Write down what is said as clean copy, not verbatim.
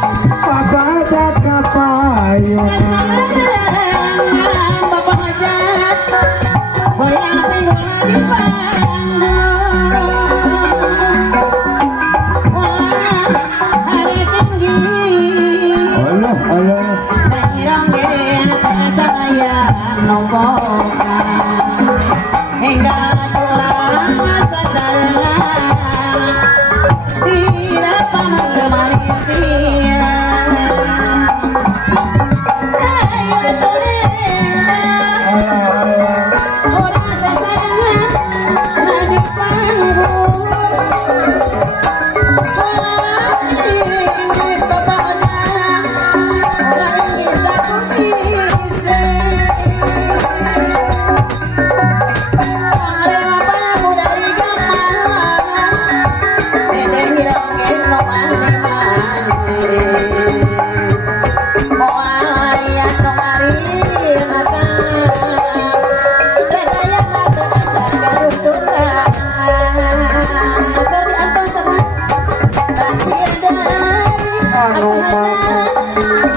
pabadat kapayungan Bapak hajat goyang pinggul di panggung hari tinggi Allah Allah dan nyirang gen cahaya nombokan hingga tulang sasarangan tidak pamang ke Malaysia ayo tulen orang sasarangan di panggung orang Inggris papada orang Inggris aku isi Arema pamu dari gampang dede hirang geno mane-mane moaya nong ari mata sedaya mata acan garuk tunggal sorry antong sarang banjir dari aku hajat